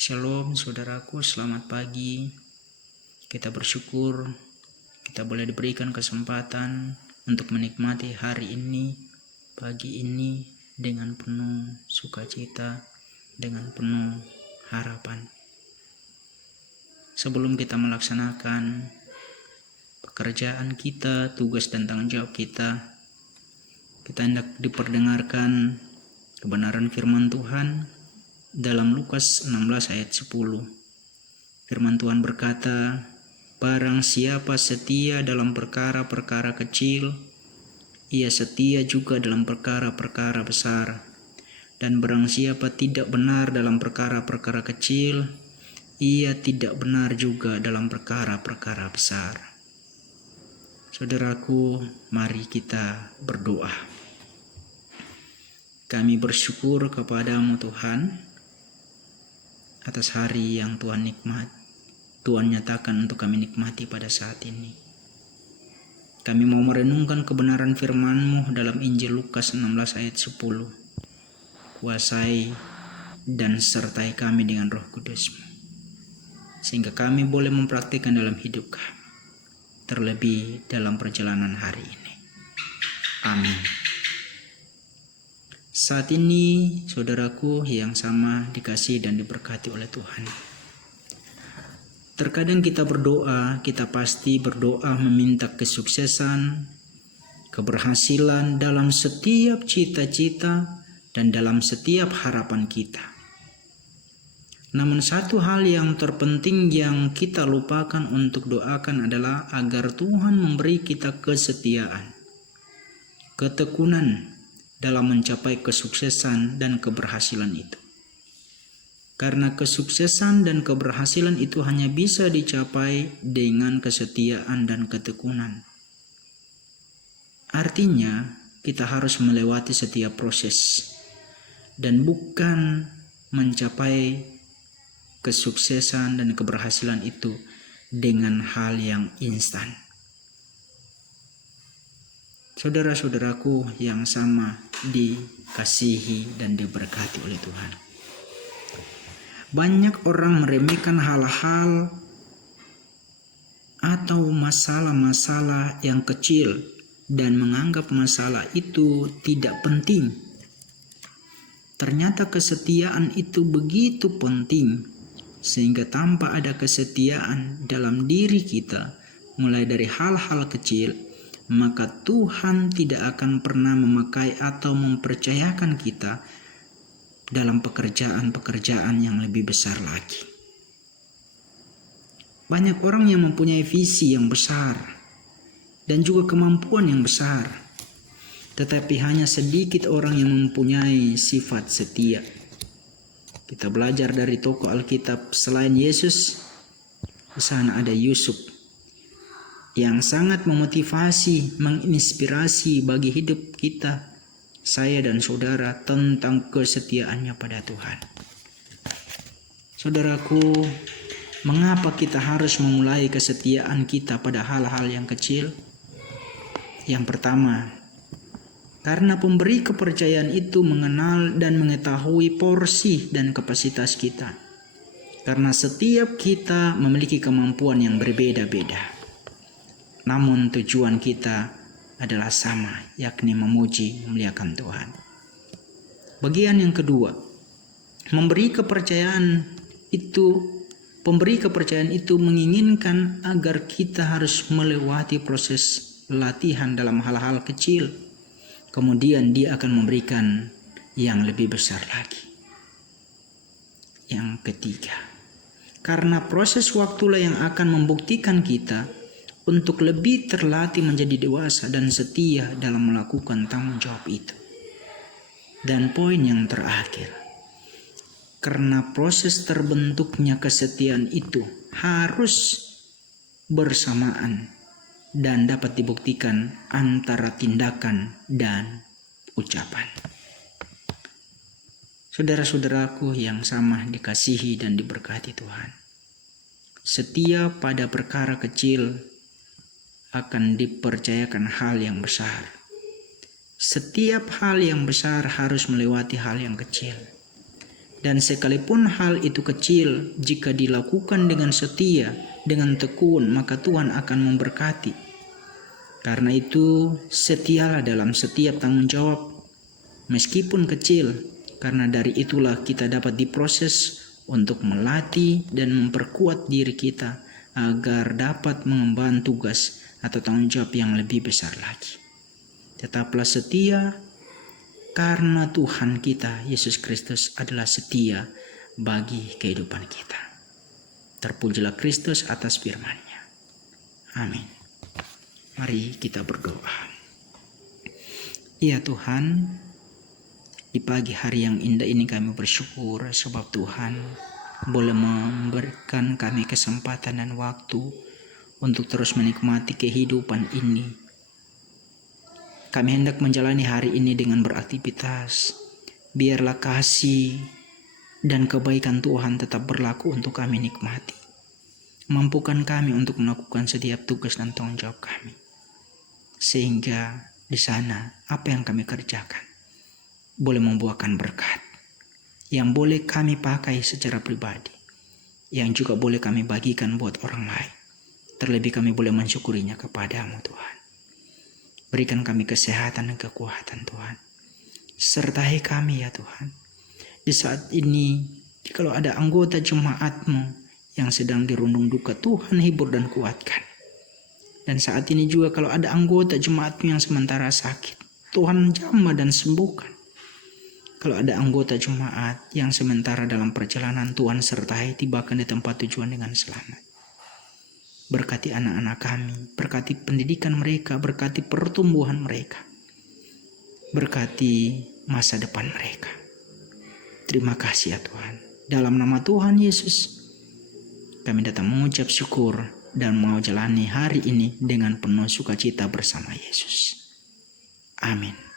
Shalom saudaraku, selamat pagi. Kita bersyukur kita boleh diberikan kesempatan untuk menikmati hari ini, pagi ini dengan penuh sukacita, dengan penuh harapan. Sebelum kita melaksanakan pekerjaan kita, tugas dan tanggung jawab kita hendak diperdengarkan kebenaran firman Tuhan dalam Lukas 16 ayat 10. Firman Tuhan berkata, "Barang siapa setia dalam perkara-perkara kecil, ia setia juga dalam perkara-perkara besar. Dan barang siapa tidak benar dalam perkara-perkara kecil, ia tidak benar juga dalam perkara-perkara besar." Saudaraku, mari kita berdoa. Kami bersyukur kepadamu Tuhan atas hari yang Tuhan nyatakan untuk kami nikmati pada saat ini. Kami mau merenungkan kebenaran firman-Mu dalam Injil Lukas 16 ayat 10. Kuasai dan sertai kami dengan Roh Kudus-Mu, sehingga kami boleh mempraktikkan dalam hidup kami, terlebih dalam perjalanan hari ini. Amin. Saat ini, saudaraku yang sama dikasihi dan diberkati oleh Tuhan. Terkadang kita berdoa, kita pasti berdoa meminta kesuksesan, keberhasilan dalam setiap cita-cita dan dalam setiap harapan kita. Namun satu hal yang terpenting yang kita lupakan untuk doakan adalah agar Tuhan memberi kita kesetiaan, ketekunan dalam mencapai kesuksesan dan keberhasilan itu. Karena kesuksesan dan keberhasilan itu hanya bisa dicapai dengan kesetiaan dan ketekunan. Artinya, kita harus melewati setiap proses dan bukan mencapai kesuksesan dan keberhasilan itu dengan hal yang instan. Saudara-saudaraku yang sama dikasihi dan diberkati oleh Tuhan. Banyak orang meremehkan hal-hal atau masalah-masalah yang kecil dan menganggap masalah itu tidak penting. Ternyata kesetiaan itu begitu penting, sehingga tanpa ada kesetiaan dalam diri kita, mulai dari hal-hal kecil, maka Tuhan tidak akan pernah memakai atau mempercayakan kita dalam pekerjaan-pekerjaan yang lebih besar lagi. Banyak orang yang mempunyai visi yang besar dan juga kemampuan yang besar, tetapi hanya sedikit orang yang mempunyai sifat setia. Kita belajar dari tokoh Alkitab selain Yesus, di sana ada Yusuf yang sangat memotivasi, menginspirasi bagi hidup kita, saya dan saudara, tentang kesetiaannya pada Tuhan. Saudaraku, mengapa kita harus memulai kesetiaan kita pada hal-hal yang kecil? Yang pertama, karena pemberi kepercayaan itu mengenal dan mengetahui porsi dan kapasitas kita. Karena setiap kita memiliki kemampuan yang berbeda-beda. Namun tujuan kita adalah sama, yakni memuji, memuliakan Tuhan. Bagian yang kedua, pemberi kepercayaan itu menginginkan agar kita harus melewati proses latihan dalam hal-hal kecil. Kemudian dia akan memberikan yang lebih besar lagi. Yang ketiga, karena proses waktulah yang akan membuktikan kita untuk lebih terlatih menjadi dewasa dan setia dalam melakukan tanggung jawab itu. Dan poin yang terakhir, karena proses terbentuknya kesetiaan itu harus bersamaan dan dapat dibuktikan antara tindakan dan ucapan. Saudara-saudaraku yang sama dikasihi dan diberkati Tuhan. Setia pada perkara kecil akan dipercayakan hal yang besar. Setiap hal yang besar harus melewati hal yang kecil. Dan sekalipun hal itu kecil, jika dilakukan dengan setia, dengan tekun, maka Tuhan akan memberkati. Karena itu, setialah dalam setiap tanggung jawab, meskipun kecil, karena dari itulah kita dapat diproses untuk melatih dan memperkuat diri kita agar dapat mengemban tugas atau tanggung jawab yang lebih besar lagi. Tetaplah setia, karena Tuhan kita, Yesus Kristus, adalah setia bagi kehidupan kita. Terpujilah Kristus atas firman-Nya. Amin. Mari kita berdoa. Ya Tuhan, di pagi hari yang indah ini kami bersyukur sebab Tuhan boleh memberikan kami kesempatan dan waktu untuk terus menikmati kehidupan ini. Kami hendak menjalani hari ini dengan beraktivitas. Biarlah kasih dan kebaikan Tuhan tetap berlaku untuk kami nikmati. Mampukan kami untuk melakukan setiap tugas dan tanggung jawab kami. Sehingga di sana apa yang kami kerjakan boleh membuahkan berkat. Yang boleh kami pakai secara pribadi. Yang juga boleh kami bagikan buat orang lain. Terlebih kami boleh mensyukurinya kepadamu Tuhan. Berikan kami kesehatan dan kekuatan Tuhan. Sertai kami ya Tuhan. Di saat ini, kalau ada anggota jemaat-Mu yang sedang dirundung duka, Tuhan hibur dan kuatkan. Dan saat ini juga kalau ada anggota jemaat-Mu yang sementara sakit, Tuhan jamah dan sembuhkan. Kalau ada anggota jemaat yang sementara dalam perjalanan, Tuhan sertai tibakan di tempat tujuan dengan selamat. Berkati anak-anak kami, berkati pendidikan mereka, berkati pertumbuhan mereka, berkati masa depan mereka. Terima kasih ya Tuhan. Dalam nama Tuhan Yesus, kami datang mengucap syukur dan mau jalani hari ini dengan penuh sukacita bersama Yesus. Amin.